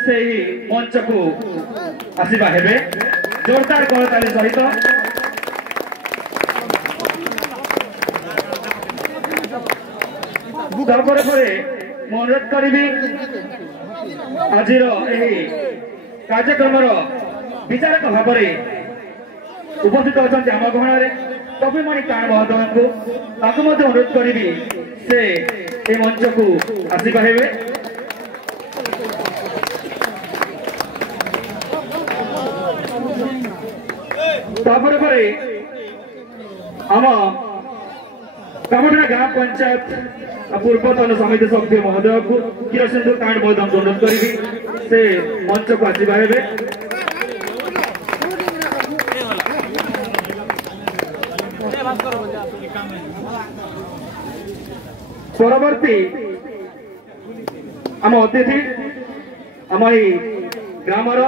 से मंच को आसवा हेबे जोरदार करताली सहित तापर मैं अनुरोध करी आज कार्यक्रम विचारक भाव उपस्थित अच्छा आम गहण कविमणि काण महोदय को अनुरोध करी से मंच को आसवा हेबे तापर आम कामठा गाँ पंचायत पूर्वतन समिति सभ्य महोदय को क्षीर सिंधु काण महोदय अनुरोध करी से मंच को आसवा हेबे परवर्ती आम अतिथि आम ग्रामर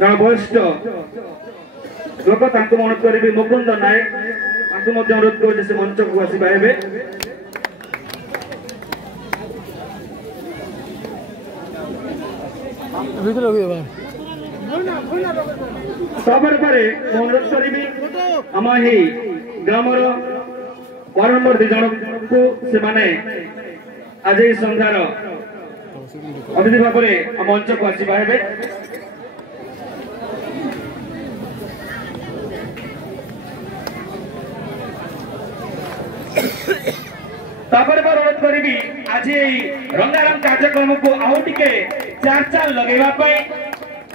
जन वरिष्ठ लोक अनुरोध करी मुकुंद नायक अनुरोध कर से मंच को आसवा हेबे अनुरोध करी आम ग्रामर वार्ड नंबर 2 जन को से माने आज संध्यार अतिथि भाव में मंच को आसवा हेबे अनुरोध करी आज रंगारंग कार्यक्रम को आउ टिके चार चाल लगेगा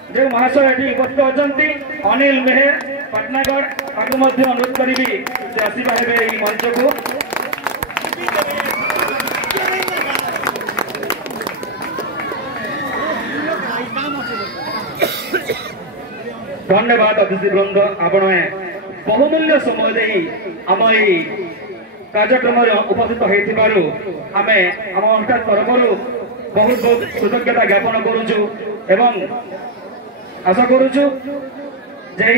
जो महाशय ये उपस्थित अच्छा अनिल मेहर पाटनागढ़ अनुरोध करी से आसवा हेबे मंच को धन्यवाद अतिथि वृंद आपण बहुमूल्य समय दे आम कार्यक्रम उपस्थित होइथिबारु आमे आम अनुष्ठान तरफ बहुत बहुत कृतज्ञता ज्ञापन करुचु एवं आशा करुचु जे